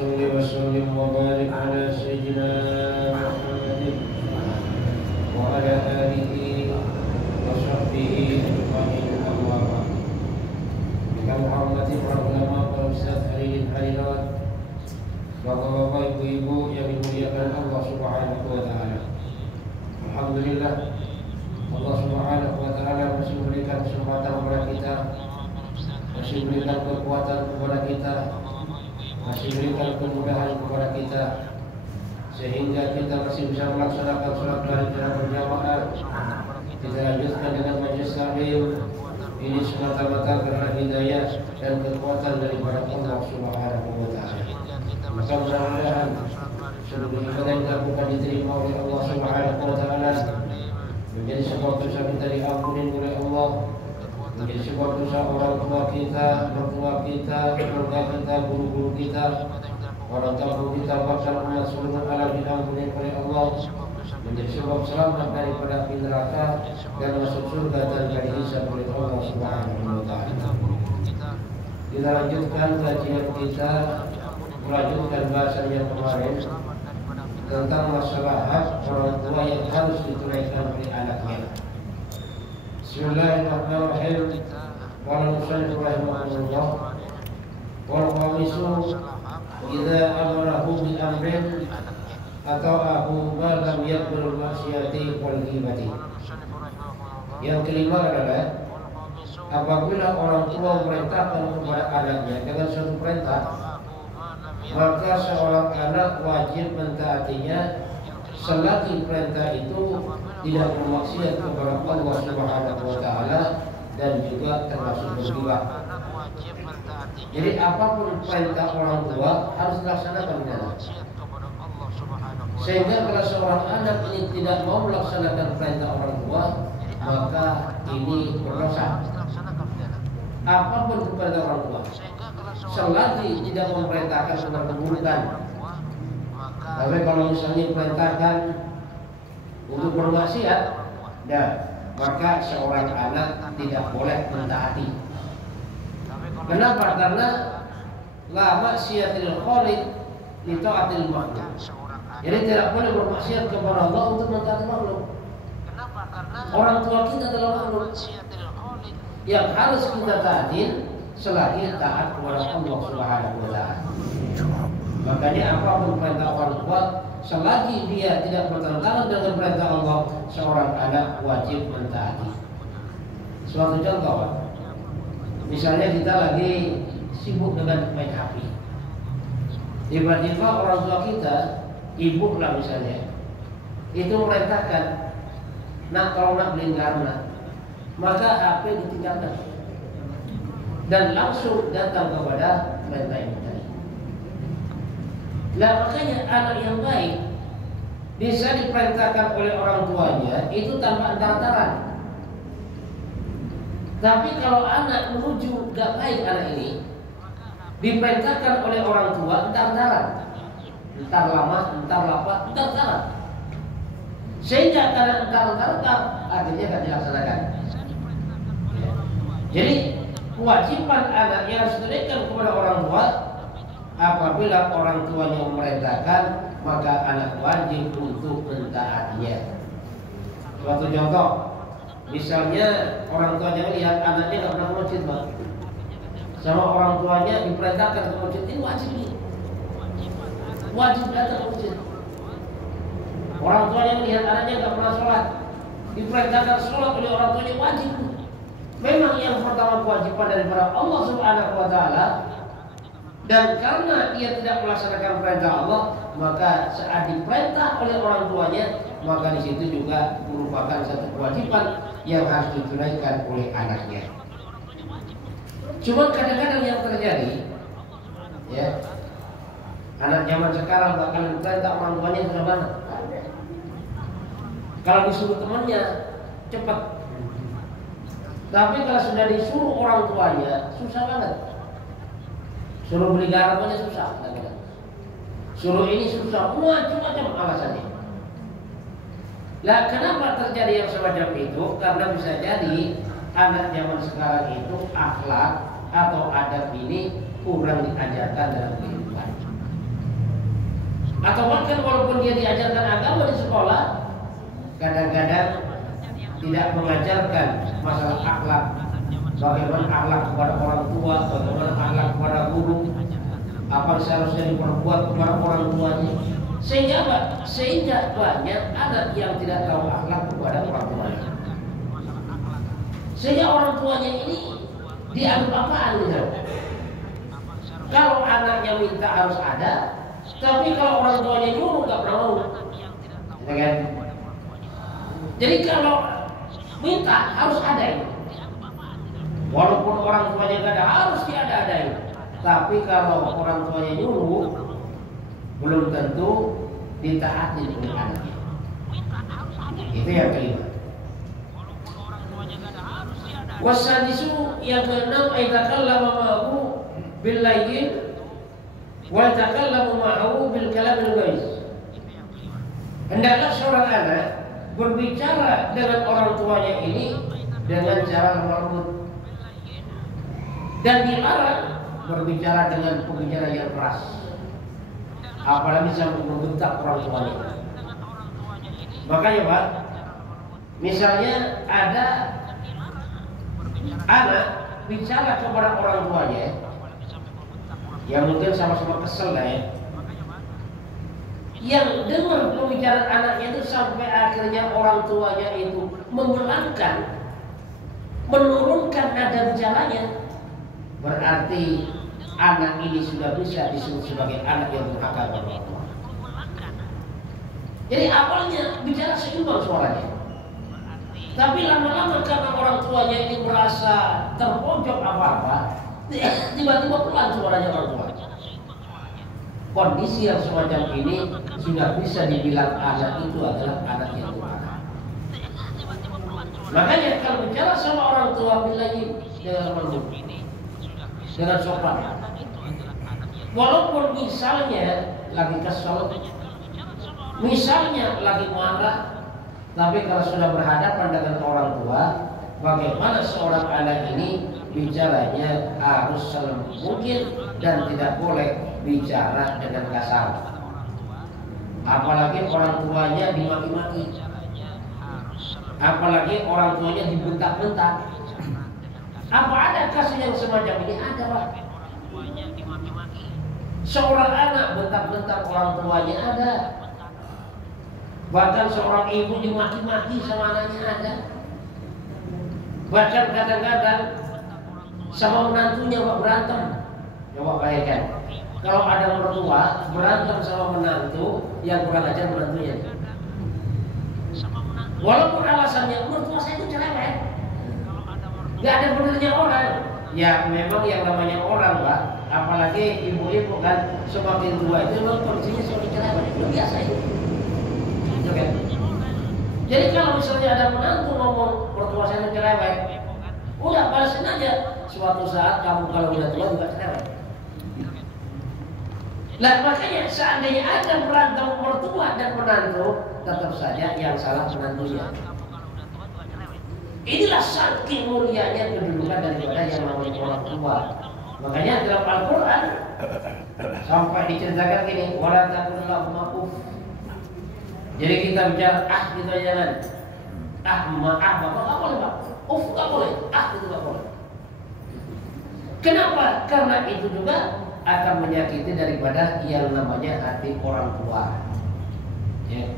وسلم وبارك على سيدنا محمد وعلى آله وصحبه أجمعين أما بعد. Dengan hormati para ulama, para ustaz, hadirin hadirat, bapak-bapak, ibu-ibu yang dimuliakan Allah Subhanahu wa taala. Alhamdulillah, Allah Subhanahu wa taala masih memberikan kesempatan kepada kita, masih memberikan kekuatan kepada kita, masih berikan kemudahan kepada kita, sehingga kita masih bisa melaksanakan sholat secara berjamaah. Kita lanjutkan dengan majelis taklim ini semata-mata karena hidayah dan kekuatan daripada Allah Subhanahu wa taala. Maka mudah-mudahan seluruh ibadah yang dilakukan diterima oleh Allah Subhanahu wa taala, menjadi sebab dosa kita diampuni oleh Allah, menjadi sebab dosa orang tua kita, mertua kita, keluarga kita, guru-guru kita, orang tamu kita, bahkan umat seluruh alam diampuni oleh Allah, menjadi sebab selamat daripada api neraka dan masuk surga tanpa dihisab oleh Allah Subhanahu wa taala. Kita lanjutkan kajian kita, melanjutkan bahasan yang kemarin tentang masalah hak orang tua yang harus ditunaikan oleh anaknya. Bismillahirrahmanirrahim. Qala musannif rahimahullah, wal qamisu idza amarahu bi amrin ata'ahu ma lam yakbur maksiati wal ghibati. Yang kelima adalah apabila orang tua memerintahkan kepada anaknya dengan suatu perintah, maka seorang anak wajib mentaatinya selagi perintah itu tidak bermaksiat kepada Allah Subhanahu wa taala dan juga termasuk berghibah. Jadi apapun perintah orang tua harus dilaksanakan oleh anak. Sehingga kalau seorang anak ini tidak mau melaksanakan perintah orang tua, maka ini berdosa. Apapun perintah orang tua, selagi tidak memerintahkan sebuah keburukan. Tapi kalau misalnya diperintahkan untuk bermaksiat, nah, maka seorang anak tidak boleh mentaati. Kenapa? Karena la maksiatil khaliq li ta'atil makhluk. Jadi tidak boleh bermaksiat kepada Allah untuk mentaati makhluk. Orang tua kita adalah makhluk yang harus kita taatin selagi taat kepada Allah Subhanahu wa taala. Makanya apapun perintah orang tua, selagi dia tidak bertentangan dengan perintah Allah, seorang anak wajib mentaati. Suatu contoh, misalnya kita lagi sibuk dengan main HP, tiba-tiba orang tua kita, ibu lah misalnya, itu merintahkan, nah kalau nak beli garna, maka HP ditinggalkan dan langsung datang kepada perintah ini tadi. Nah makanya anak yang baik bisa diperintahkan oleh orang tuanya itu tanpa antara-antaran. Tapi kalau anak menuju gak baik anak ini, diperintahkan oleh orang tua antara-antaran, entar lama, entar lapa, antara-antaran, sehingga karena antara-antaran akhirnya gak dilaksanakan. Jadi kewajiban anak yang harus diberikan kepada orang tua, apabila orang tuanya memerintahkan, maka anak wajib untuk mentaatinya. Suatu contoh, misalnya orang tuanya lihat anaknya nggak pernah ke masjid, Bang. Sama orang tuanya diperintahkan ke masjid, ini wajib nih, wajib datang ke masjid. Orang tuanya lihat anaknya nggak pernah sholat, diperintahkan sholat oleh orang tuanya, wajib. Memang yang pertama kewajiban daripada Allah Subhanahu wa taala, dan karena dia tidak melaksanakan perintah Allah, maka saat diperintah oleh orang tuanya, maka di situ juga merupakan satu kewajiban yang harus ditunaikan oleh anaknya. Cuma kadang-kadang yang terjadi, ya, anak zaman sekarang bahkan diperintah orang tuanya sudah banget. Kalau disuruh temannya cepat, tapi kalau sudah disuruh orang tuanya susah banget. Suruh beli garam aja susah, suruh ini susah, macam-macam alasannya. Lah kenapa terjadi yang semacam itu? Karena bisa jadi anak zaman sekarang itu akhlak atau adab ini kurang diajarkan dalam kehidupan. Atau bahkan walaupun dia diajarkan agama di sekolah, kadang-kadang tidak mengajarkan masalah akhlak, bagaimana akhlak kepada orang tua, bagaimana akhlak kepada guru, apa seharusnya diperbuat kepada orang tuanya. Sehingga banyak anak yang tidak tahu akhlak kepada orang tuanya. Sehingga orang tuanya ini dianggap apaan gitu. Kalau anaknya minta harus ada, tapi kalau orang tuanya nyuruh nggak pernah mau. Ya kan? Jadi kalau minta harus ada ini. Walaupun orang tuanya nggak ada, harus diada-adain. Tapi kalau orang tuanya nyuruh, belum tentu ditaati oleh anaknya. Itu yang kelima. Wasadisu yang keenam, aitakallama ma'ahu bil layyin wa takallamu ma'ahu bil kalamil ghaiz. Hendaklah seorang anak berbicara dengan orang tuanya ini dengan cara lembut, dan dilarang berbicara dengan pembicaraan yang keras, apalagi sampai membentak orang tuanya. Makanya Pak, misalnya ada anak bicara kepada orang tuanya yang mungkin sama-sama kesel lah ya, yang dengar pembicaraan anaknya itu sampai akhirnya orang tuanya itu memulangkan, menurunkan nada bicaranya, berarti anak ini sudah bisa disebut sebagai anak yang durhaka kepada orang tua. Jadi awalnya bicara seimbang suaranya, tapi lama-lama karena orang tuanya ini merasa terpojok apa-apa, tiba-tiba pelan suaranya orang tua. Kondisi yang semacam ini sudah bisa dibilang anak itu adalah anak yang durhaka. Makanya kalau bicara sama orang tua bilangin dengan lembut, dengan sopan. Walaupun misalnya lagi kesal, misalnya lagi marah, tapi kalau sudah berhadapan dengan orang tua, bagaimana seorang anak ini bicaranya harus selembut mungkin dan tidak boleh bicara dengan kasar. Apalagi orang tuanya dimaki-maki, apalagi orang tuanya dibentak-bentak. Apa ada kasus yang semacam ini? Ada Pak. Seorang anak bentak-bentak orang tuanya ada. Bahkan seorang ibu dimaki-maki sama anaknya ada. Bahkan kadang-kadang sama menantunya Pak berantem. Coba bayangkan, kalau ada mertua berantem sama menantu, yang kurang ajar menantunya. Walaupun alasannya mertua saya itu cerewet, nggak ada benernya orang. Ya memang yang namanya orang Pak, apalagi ibu-ibu kan semakin tua itu memang kondisinya semakin cerewet, itu biasa itu. Okay. Jadi kalau misalnya ada menantu ngomong mertua saya itu cerewet, udah balasin aja. Suatu saat kamu kalau udah tua juga cerewet. Nah makanya seandainya ada berantem mertua dan menantu, tetap saja yang salah menantunya. Inilah saking mulianya kedudukan daripada yang namanya orang tua. Makanya dalam Al-Quran sampai diceritakan gini, wala taqul lahuma uff. Jadi kita bicara gitu jangan. Bapak nggak boleh Pak. Uff nggak boleh. Itu nggak boleh. Kenapa? Karena itu juga akan menyakiti daripada yang namanya hati orang tua. Ya.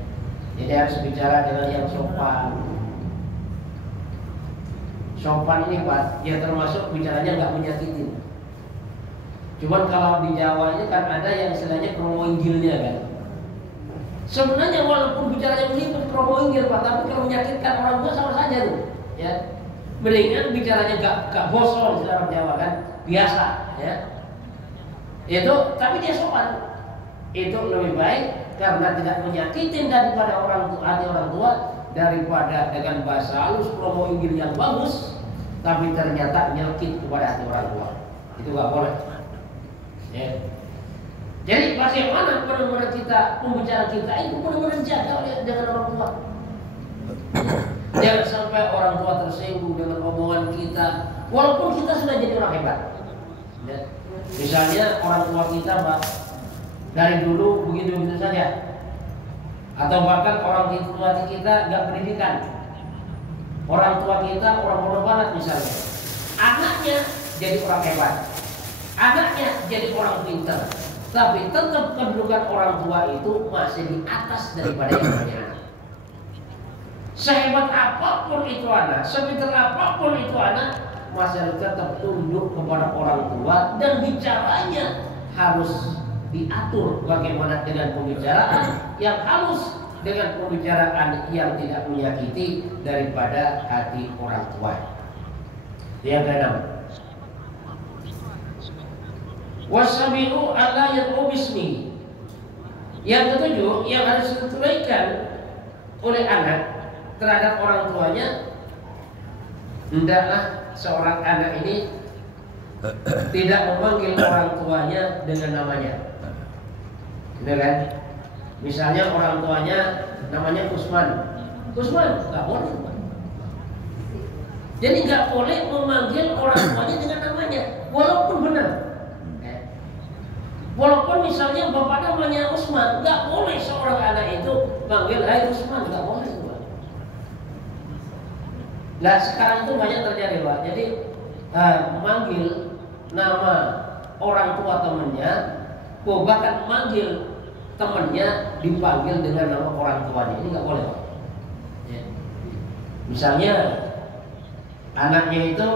Jadi harus bicara dengan yang sopan. Sopan ini Pak, ya termasuk bicaranya nggak menyakitin. Cuman kalau di Jawa ini kan ada yang istilahnya promoinggilnya kan. Sebenarnya walaupun bicaranya menyebut promoinggil Pak, tapi kalau menyakitkan orang tua sama saja tuh. Ya. Mendingan bicaranya nggak bosol dalam Jawa kan, biasa ya. Itu tapi dia sopan. Itu lebih baik karena tidak menyakitin daripada hati orang tua daripada dengan bahasa halus promoinggil yang bagus tapi ternyata nyelkit kepada hati orang tua. Itu nggak boleh. Ya. Jadi bagaimana benar-benar kita pembicaraan kita itu benar-benar jaga dengan orang tua. Jangan sampai orang tua tersinggung dengan omongan kita, walaupun kita sudah jadi orang hebat. Ya. Misalnya orang tua kita Pak dari dulu begitu-begitu saja. Atau bahkan orang tua kita nggak pendidikan, orang tua kita orang bodoh banget misalnya, anaknya jadi orang hebat, anaknya jadi orang pintar, tapi tetap kedudukan orang tua itu masih di atas daripada yang namanya anak. Sehebat apapun itu anak, sepintar apapun itu anak, masih tetap tunduk kepada orang tua dan bicaranya harus diatur bagaimana dengan pembicaraan yang halus, dengan pembicaraan yang tidak menyakiti daripada hati orang tua. Yang keenam, wasabiu alla yad'u bismi. Yang ketujuh, yang harus ditunaikan oleh anak terhadap orang tuanya, hendaklah seorang anak ini tidak memanggil orang tuanya dengan namanya. Benar kan? Misalnya orang tuanya namanya Usman, Usman nggak boleh. Jadi nggak boleh memanggil orang tuanya dengan namanya, walaupun benar. Walaupun misalnya bapak namanya Usman, nggak boleh seorang anak itu manggil Hai Usman, nggak boleh. Nah sekarang itu banyak terjadi Pak. Jadi memanggil nama orang tua temannya, bahkan manggil temannya dipanggil dengan nama orang tuanya, ini nggak boleh Pak. Ya. Misalnya anaknya itu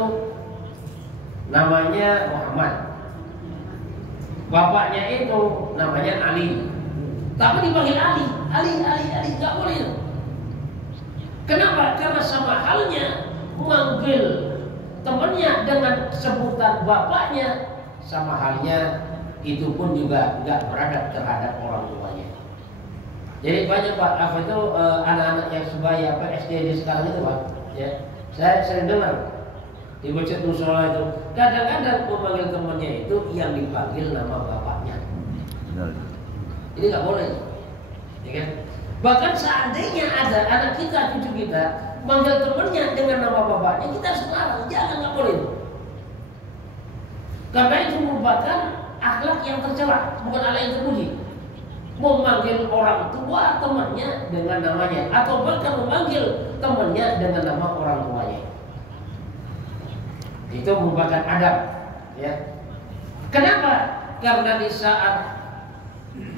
namanya Muhammad, bapaknya itu namanya Ali, tapi dipanggil Ali, nggak boleh. Kenapa? Karena sama halnya memanggil temannya dengan sebutan bapaknya, sama halnya itu pun juga nggak beradab terhadap orang tuanya. Jadi banyak Pak, apa itu anak-anak yang sebaya SD sekarang itu Pak, ya, saya sering dengar di masjid musola itu kadang-kadang memanggil temannya itu yang dipanggil nama bapaknya. Ini nggak boleh, ya kan? Bahkan seandainya ada anak kita, cucu kita manggil temannya dengan nama bapaknya, kita harus melarang, jangan, nggak boleh. Karena itu merupakan akhlak yang tercela, bukan akhlak yang terpuji. Memanggil orang tua temannya dengan namanya, atau bahkan memanggil temannya dengan nama orang tuanya, itu merupakan adab, ya. Kenapa? Karena di saat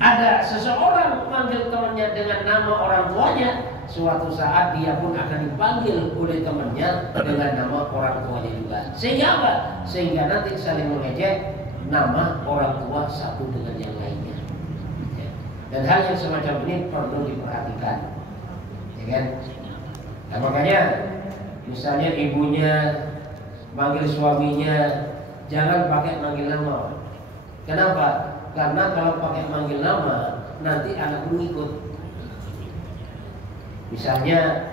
ada seseorang memanggil temannya dengan nama orang tuanya, suatu saat dia pun akan dipanggil oleh temannya dengan nama orang tuanya juga. Sehingga apa? Sehingga nanti saling mengejek nama orang tua satu dengan yang lainnya. Ya. Dan hal yang semacam ini perlu diperhatikan, ya kan? Nah, makanya misalnya ibunya manggil suaminya jangan pakai manggil nama. Kenapa? Karena kalau pakai manggil nama nanti anak mengikut. Misalnya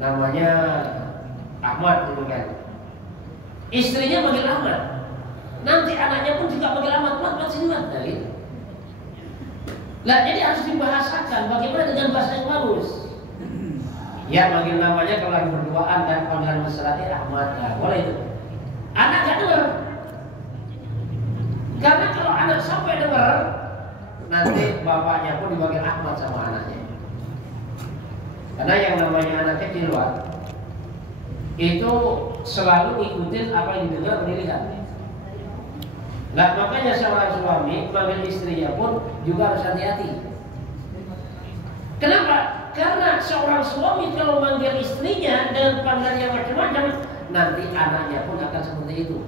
namanya Ahmad gitu kan, istrinya manggil Ahmad, nanti anaknya pun juga manggil Ahmad, Ahmad sini Ahmad, nah gitu. Nah, jadi harus dibahasakan bagaimana dengan bahasa yang bagus. Ya manggil namanya kalau lagi berduaan dan panggilan mesranya Ahmad, nah, boleh itu. Anak gak dengar. Karena kalau anak sampai dengar, nanti bapaknya pun dipanggil Ahmad sama anaknya. Karena yang namanya anak kecil Pak, itu selalu ngikutin apa yang didengar dilihat. Nah makanya seorang suami manggil istrinya pun juga harus hati-hati. Kenapa? Karena seorang suami kalau manggil istrinya dengan panggilan yang macam-macam, nanti anaknya pun akan seperti itu.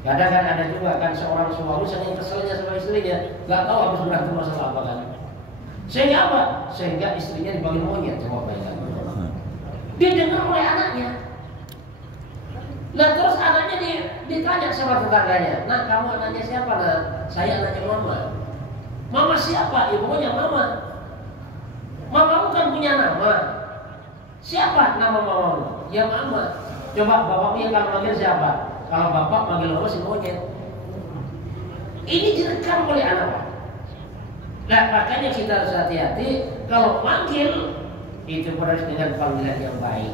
Kadang kan ada juga kan seorang suami saking keselnya sama istrinya, nggak tahu habis berantem masalah apa kan. Sehingga apa? Sehingga istrinya dipanggil monyet, coba bayangkan. Dia dengar oleh anaknya. Nah terus anaknya ditanya sama tetangganya, nah kamu anaknya siapa? Nah saya anaknya mama. Mama siapa? Ya pokoknya mama. Mamamu kan punya nama. Siapa nama mamamu? Ya mama. Coba bapakmu yang kamu manggil siapa? Kalau bapak manggil mama si monyet. Ini direkam oleh anak. Nah makanya kita harus hati-hati kalau manggil itu harus dengan panggilan yang baik.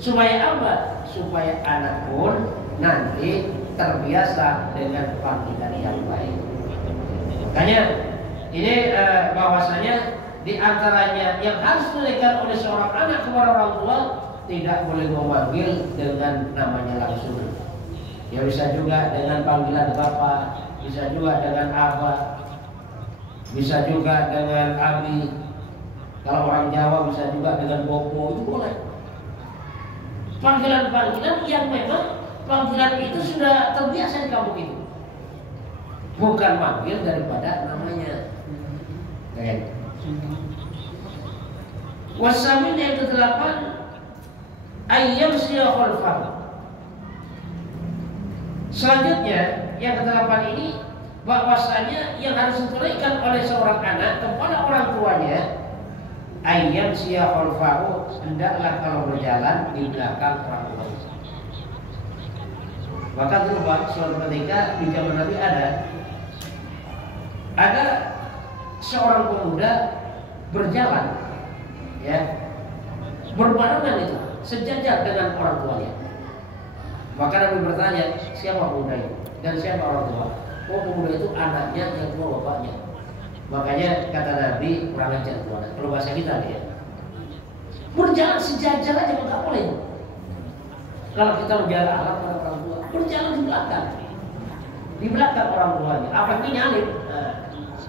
Supaya apa? Supaya anak pun nanti terbiasa dengan panggilan yang baik. Makanya ini bahwasanya di antaranya yang harus dilakukan oleh seorang anak kepada orang tua, tidak boleh memanggil dengan namanya langsung. Ya bisa juga dengan panggilan bapak, bisa juga dengan abah, bisa juga dengan abi. Kalau orang Jawa bisa juga dengan bobo, itu boleh. Panggilan-panggilan yang memang panggilan itu sudah terbiasa di kampung itu, bukan manggil daripada namanya. Kayak wasamin yang ke-8 ayyam siyahul fam. Selanjutnya yang ke-8 ini bahwasanya yang harus ditunaikan oleh seorang anak kepada orang tuanya, ayyam siyahul fam, hendaklah kalau berjalan di belakang orang tuanya. Maka dulu Pak, suatu ketika di zaman Nabi ada seorang pemuda berjalan, ya, berbarengan itu sejajar dengan orang tuanya. Maka Nabi bertanya, siapa pemuda itu dan siapa orang tua? Oh, pemuda itu anaknya yang tua bapaknya. Makanya kata Nabi, kurang ajar tuan. Kalau bahasa kita dia berjalan sejajar aja nggak boleh. Kalau kita berjalan alam pada orang tua, berjalan di belakang orang tuanya. Apa ini nyalip?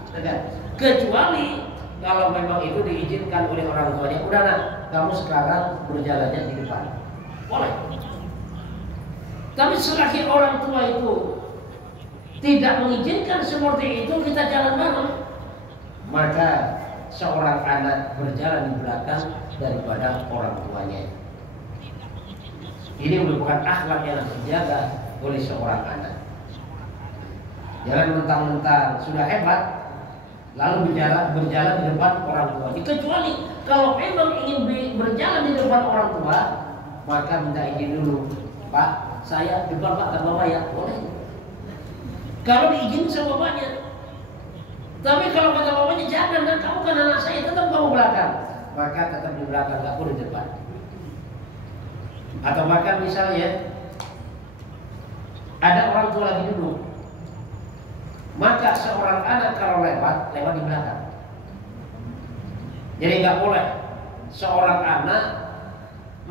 Nah, kecuali kalau memang itu diizinkan oleh orang tuanya, udah nak, kamu sekarang berjalannya di depan, boleh. Tapi selagi orang tua itu tidak mengizinkan seperti itu, kita jalan bareng, maka seorang anak berjalan di belakang daripada orang tuanya. Ini merupakan akhlak yang harus dijaga oleh seorang anak. Jangan mentang-mentang sudah hebat lalu berjalan di depan orang tua. Kecuali kalau memang ingin berjalan di depan orang tua, maka minta izin dulu, Pak, saya depan Pak, kata Bapak ya, boleh. Kalau diizin sama bapaknya. Tapi kalau kata bapaknya jangan, kan kamu kan anak saya, tetap kamu belakang, maka tetap di belakang, gak boleh di depan. Atau bahkan misalnya ada orang tua lagi duduk, maka seorang anak kalau lewat di belakang. Jadi nggak boleh seorang anak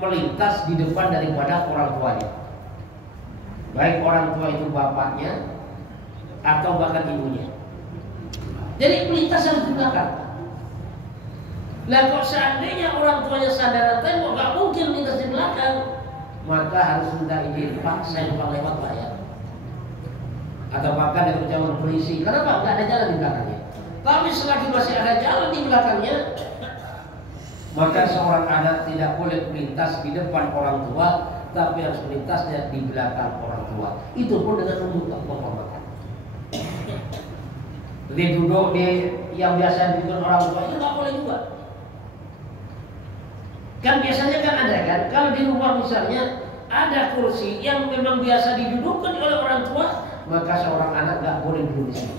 melintas di depan daripada orang tuanya, baik orang tua itu bapaknya atau bahkan ibunya. Jadi melintas harus di belakang. Nah, kalau seandainya orang tuanya sadar tengok nggak mungkin melintas di belakang, maka harus minta izin, Pak, saya lupa lewat Pak ya. Atau bahkan dari ucapan polisi, kenapa nggak ada jalan di belakangnya? Tapi selagi masih ada jalan di belakangnya, maka seorang anak tidak boleh melintas di depan orang tua, tapi harus melintasnya di belakang orang tua. Itu pun dengan menunjukkan penghormatan. Jadi duduk di yang biasa duduk orang tua itu nggak boleh juga. Kan biasanya kan ada kan, kalau di rumah misalnya ada kursi yang memang biasa didudukkan oleh orang tua, maka seorang anak nggak boleh duduk di sini,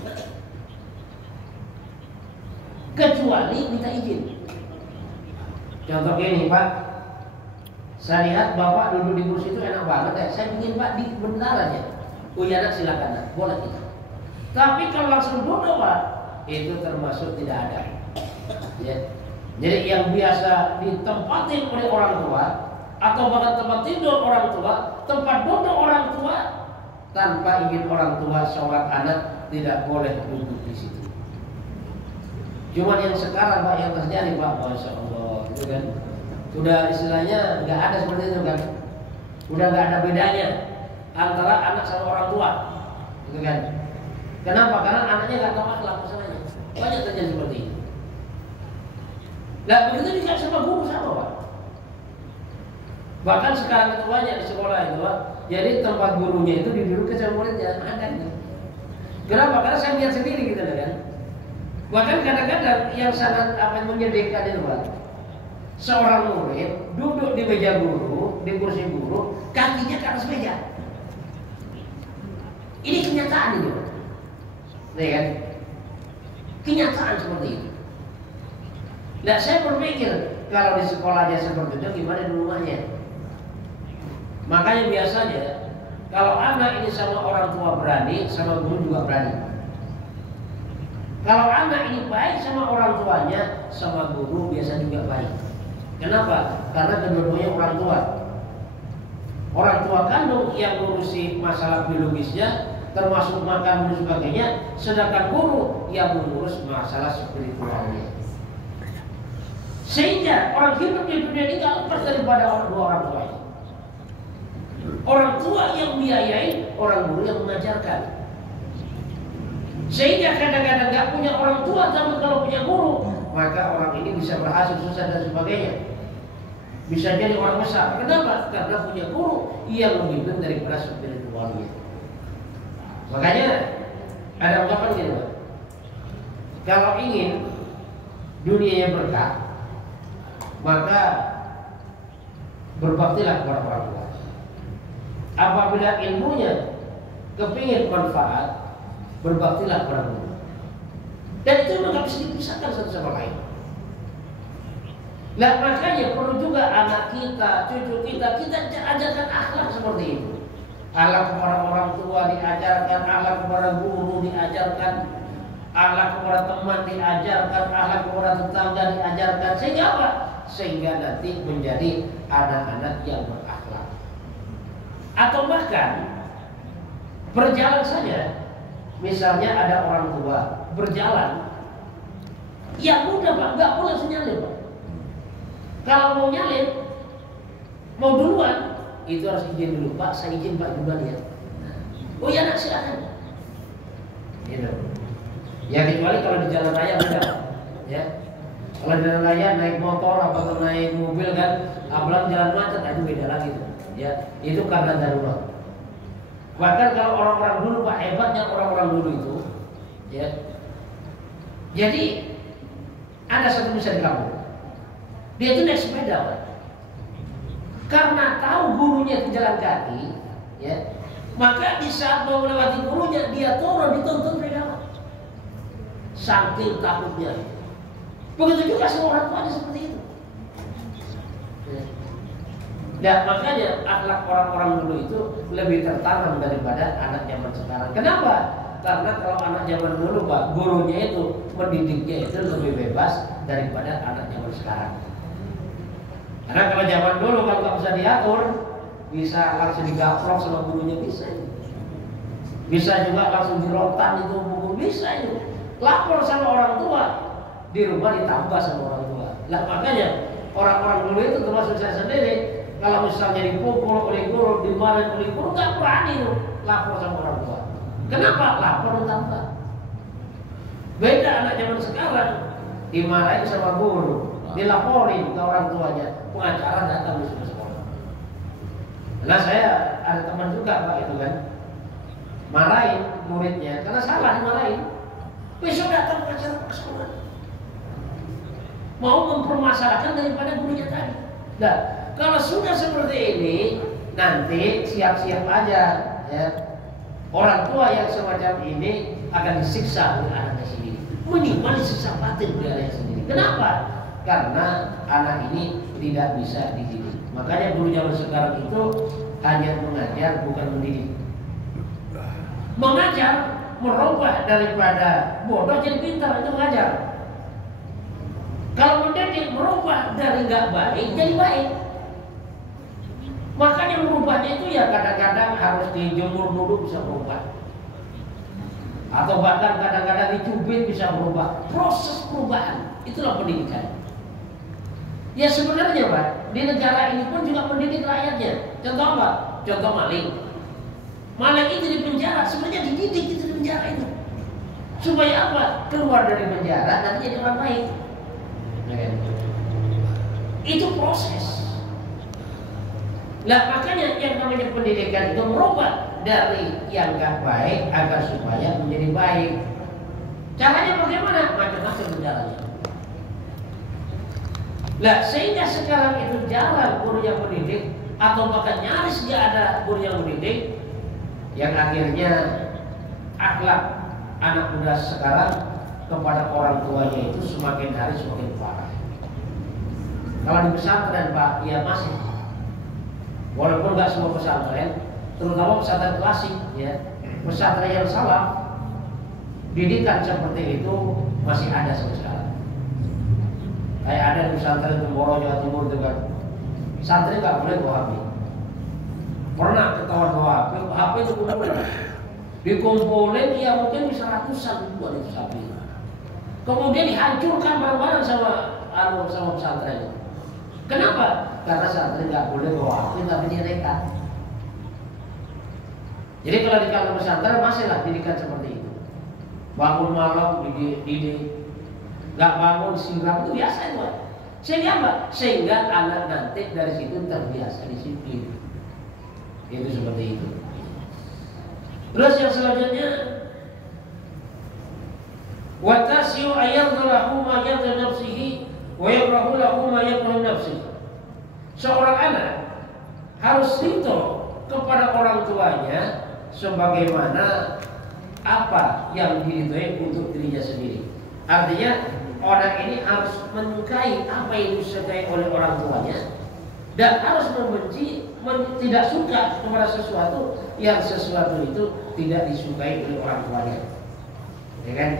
kecuali minta izin. Contoh ini Pak, saya lihat Bapak duduk di kursi itu enak banget ya, saya ingin Pak di bentar aja. Oh ya nak, silakan nak, boleh kita. Tapi kalau langsung duduk Pak, itu termasuk tidak ada. Ya. Jadi yang biasa ditempatin oleh orang tua atau bahkan tempat tidur orang tua, tempat duduk orang tua, tanpa izin orang tua seorang anak tidak boleh duduk di situ. Cuma yang sekarang Pak yang terjadi Pak, Masya Allah, itu kan udah istilahnya nggak ada seperti itu kan, udah nggak ada bedanya antara anak sama orang tua, gitu kan? Kenapa? Karena anaknya nggak tahu akhlak masalahnya, banyak terjadi seperti itu. Nah begitu juga sama guru sama Pak. Bahkan sekarang itu banyak di sekolah itu Pak. Jadi tempat gurunya itu didudukkan sama muridnya ada nih. Kenapa? Karena saya lihat sendiri gitu kan. Bahkan kadang-kadang yang sangat menyedihkan itu Pak. Seorang murid duduk di meja guru, di kursi guru, kakinya ke atas meja. Ini kenyataan ini Pak. Nih kan? Kenyataan seperti itu. Nah saya berpikir kalau di sekolahnya seperti itu gimana di rumahnya? Makanya biasanya kalau anak ini sama orang tua berani, sama guru juga berani. Kalau anak ini baik sama orang tuanya, sama guru biasa juga baik. Kenapa? Karena kedua-duanya orang tua. Orang tua kandung yang ngurusi masalah biologisnya, termasuk makan dan sebagainya, sedangkan guru yang mengurus masalah spiritualnya. Sehingga orang hidup di dunia ini gak lepas daripada dua orang tua ini. Orang tua yang biayai, orang guru yang mengajarkan. Sehingga kadang-kadang gak punya orang tua, tapi kalau punya guru, maka orang ini bisa berhasil, sukses dan sebagainya. Bisa jadi orang besar. Kenapa? Karena punya guru yang membimbing daripada spiritualnya. Makanya ada ungkapan gini, Pak. Kalau ingin dunianya berkah, maka berbaktilah kepada orang tua. Apabila ilmunya kepingin manfaat, berbaktilah kepada guru. Dan itu nggak bisa dipisahkan satu sama lain. Nah, makanya perlu juga anak kita, cucu kita ajarkan akhlak seperti itu. Akhlak kepada orang tua diajarkan, akhlak kepada guru diajarkan, akhlak kepada teman diajarkan, akhlak kepada tetangga diajarkan. Sehingga apa? Sehingga nanti menjadi anak-anak yang berakhlak. Atau bahkan berjalan saja. Misalnya ada orang tua berjalan, ya udah Pak, nggak boleh langsung nyalip Pak. Kalau mau nyalip, mau duluan, itu harus izin dulu Pak. Saya izin Pak duluan ya. Oh ya nak silakan. Gitu. Ya kecuali kalau di jalan raya beda, ya. Kalau di jalan raya naik motor atau naik mobil kan, apalagi jalan macet, itu beda lagi tuh. Ya, itu karena darurat. Bahkan kalau orang-orang dulu Pak, hebatnya orang-orang dulu itu, ya. Jadi ada satu misal di kampung, dia itu naik sepeda Pak. Karena tahu gurunya itu jalan kaki, ya, maka di saat mau melewati gurunya dia turun dituntun dari dalam. Saking takutnya. Begitu juga semua orang tua seperti itu. Dan makanya akhlak orang-orang dulu itu lebih tertanam daripada anak zaman sekarang. Kenapa? Karena kalau anak zaman dulu Pak, gurunya itu mendidiknya itu lebih bebas daripada anak zaman sekarang. Karena kalau zaman dulu kalau nggak bisa diatur, bisa langsung digaplok sama gurunya bisa. Bisa juga langsung dirotan itu buku bisa itu. Lapor sama orang tua, di rumah ditambah sama orang tua. Lah makanya orang-orang dulu itu termasuk saya sendiri. Kalau misalnya dipukul oleh guru, dimarahin oleh guru, nggak berani tuh lapor sama orang tua. Kenapa? Lapor tambah. Beda anak zaman sekarang, dimarahin sama guru, dilaporin ke orang tuanya, pengacara datang di sekolah. Nah saya ada teman juga Pak itu kan, marahin muridnya karena salah dimarahin. Besok datang pengacara ke sekolah, mau mempermasalahkan daripada gurunya tadi. Nah, kalau sudah seperti ini, nanti siap-siap aja, ya. Orang tua yang semacam ini akan disiksa oleh anaknya sendiri. Minimal disiksa batin oleh anaknya sendiri. Kenapa? Karena anak ini tidak bisa dididik. Makanya guru zaman sekarang itu hanya mengajar, bukan mendidik. Mengajar, merubah daripada bodoh jadi pintar, itu mengajar. Kalau mendidik, merubah dari nggak baik jadi baik. Makanya merubahnya itu ya kadang-kadang harus dijemur dulu bisa berubah. Atau bahkan kadang-kadang dicubit bisa berubah. Proses perubahan, itulah pendidikan. Ya sebenarnya Pak, di negara ini pun juga mendidik rakyatnya. Contoh apa? Contoh maling. Maling itu di penjara, sebenarnya dididik itu di penjara itu. Supaya apa? Keluar dari penjara nanti jadi orang baik. Itu proses. Nah makanya yang namanya pendidikan itu merubah dari yang gak baik agar supaya menjadi baik. Caranya bagaimana? Macam-macam caranya. Nah sehingga sekarang itu jarang guru yang mendidik, atau bahkan nyaris gak ada guru yang mendidik, yang akhirnya akhlak anak muda sekarang kepada orang tuanya itu semakin hari semakin parah. Kalau di pesantren Pak, ya masih. Walaupun nggak semua pesantren, terutama pesantren klasik, ya, pesantren yang salah, didikan seperti itu masih ada sampai sekarang. Kayak ada di pesantren Temboro Jawa Timur juga, santri nggak boleh bawa HP. Pernah ketahuan bawa HP itu dikumpulin, ya mungkin bisa ratusan buat itu sapi. Kemudian dihancurkan bareng-bareng sama pesantren. Kenapa? Karena santri nggak boleh bawa HP, tapi dia nekat. Jadi kalau di kalangan pesantren masihlah didikan seperti itu. Bangun malam didik, nggak bangun siram itu biasa itu. Sehingga apa? Sehingga anak nanti dari situ terbiasa disiplin. Itu seperti itu. Terus yang selanjutnya, wa tasyu ayyadhu ma yadhu nafsihi wa yakrahu lahu ma yakrahu nafsihi. Seorang anak harus ridho kepada orang tuanya sebagaimana apa yang diridhoi untuk dirinya sendiri. Artinya orang ini harus menyukai apa yang disukai oleh orang tuanya dan harus membenci, tidak suka kepada sesuatu yang sesuatu itu tidak disukai oleh orang tuanya. Ya kan?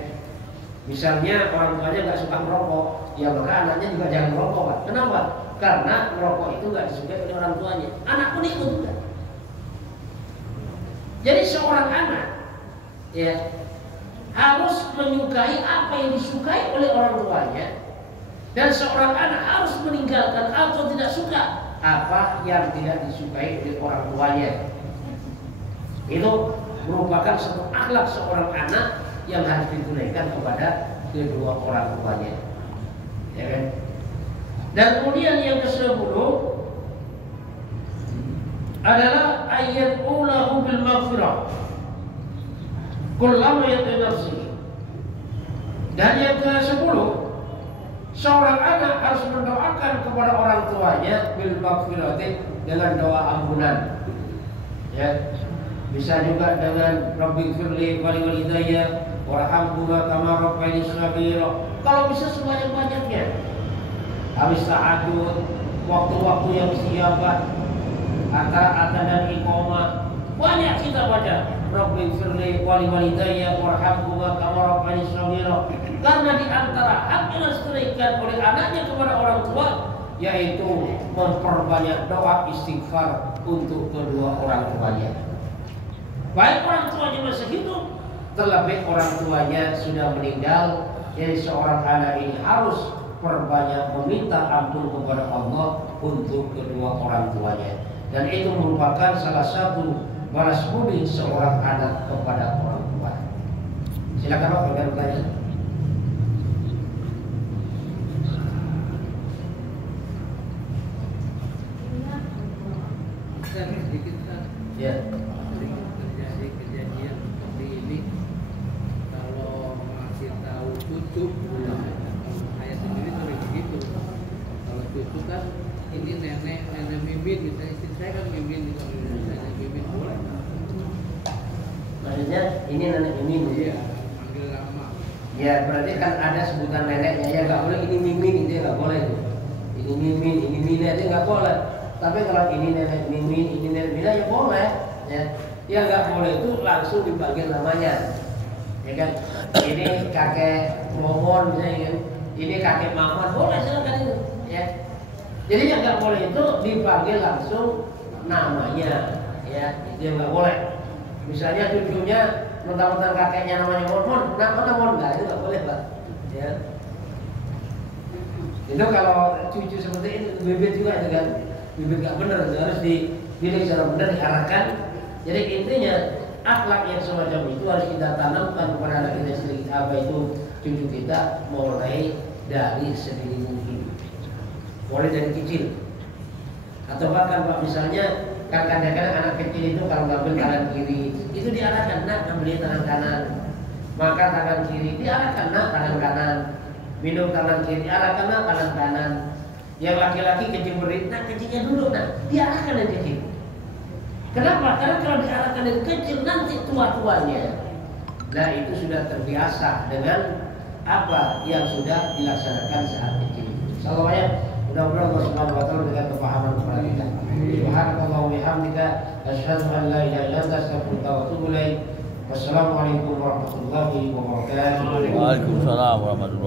Misalnya orang tuanya nggak suka merokok, ya maka anaknya juga jangan merokok, Pak. Kenapa? Karena merokok itu nggak disukai oleh orang tuanya. Anak pun ikut juga. Jadi seorang anak ya harus menyukai apa yang disukai oleh orang tuanya, dan seorang anak harus meninggalkan atau tidak suka apa yang tidak disukai oleh orang tuanya. Itu merupakan satu akhlak seorang anak yang harus ditunaikan kepada kedua orang tuanya, ya kan? Dan kemudian yang ke-10 adalah ayat ulahu bil maghfirah kullama yad'u nafsihi. Dan yang ke-10, seorang anak harus mendoakan kepada orang tuanya bil maghfirati, dengan doa ampunan. Ya. Bisa juga dengan rabbighfirli wa liwalidayya warhamhuma kama rabbayani shaghira. Kalau bisa sebanyak-banyaknya. Habis tahajud, waktu-waktu yang istighfar, antara dan iqamah, banyak kita baca rabbighfirli wa liwalidayya warhamhuma kama rabbayani shaghira. Karena di antara hak yang harus diberikan oleh anaknya kepada orang tua yaitu memperbanyak doa istighfar untuk kedua orang tuanya. Baik orang tuanya masih hidup, terlebih orang tuanya sudah meninggal. Jadi seorang anak ini harus perbanyak meminta ampun kepada Allah untuk kedua orang tuanya. Dan itu merupakan salah satu balas budi seorang anak kepada orang tua. Silakan Pak, berikan pertanyaan. Sedikit kan? Ya. Kejadian seperti ini, kalau masih tahu cucu, saya sendiri sering begitu. Kalau cucu kan ini nenek mimin, misalnya istri saya kan mimin di Indonesia, nenek mimin boleh. Maksudnya ini nenek mimin? Iya, panggil lama. Ya berarti kan ada sebutan neneknya, ya nggak boleh ini mimin, itu nggak boleh tuh. Ini mimin, ini mina itu nggak boleh. Tapi kalau ini nenek mimin, ini nenek mina ya boleh. Ya. Yang nggak boleh itu langsung dipanggil namanya, ya kan? Ini kakek Momon, misalnya, ini kakek Maman, boleh silakan itu, ya. Jadi yang nggak boleh itu dipanggil langsung namanya, ya, itu yang nggak boleh. Misalnya cucunya mentang-mentang kakeknya namanya Momon, nama Momon nggak, itu nggak boleh, Pak. Ya. Itu kalau cucu seperti itu, bibit juga itu kan, bibit nggak benar, harus dididik secara benar, diarahkan. Jadi intinya akhlak yang semacam itu harus kita tanamkan kepada anak kita sendiri, apa itu cucu kita mulai dari sedini mungkin, mulai dari kecil. Atau bahkan Pak misalnya kan kadang-kadang anak kecil itu kalau ngambil tangan kiri itu diarahkan, nak ambil tangan kanan, makan tangan kiri diarahkan, nak tangan kanan, minum tangan kiri diarahkan, nak tangan kanan. Yang laki-laki kecil beri, nak kecilnya dulu, nak diarahkan yang kecil. Kenapa? Karena kalau diarahkan dari kecil nanti tua-tuanya, nah itu sudah terbiasa dengan apa yang sudah dilaksanakan saat kecil. Insyaallah mudah-mudahan Allah Subhanahu wa taala memberikan kepahaman kepada kita. Subhanallahi wa bihamdika asyhadu an la ilaha illa anta astaghfiruka wa atubu ilaik. Wassalamualaikum warahmatullahi wabarakatuh. Waalaikumsalam warahmatullahi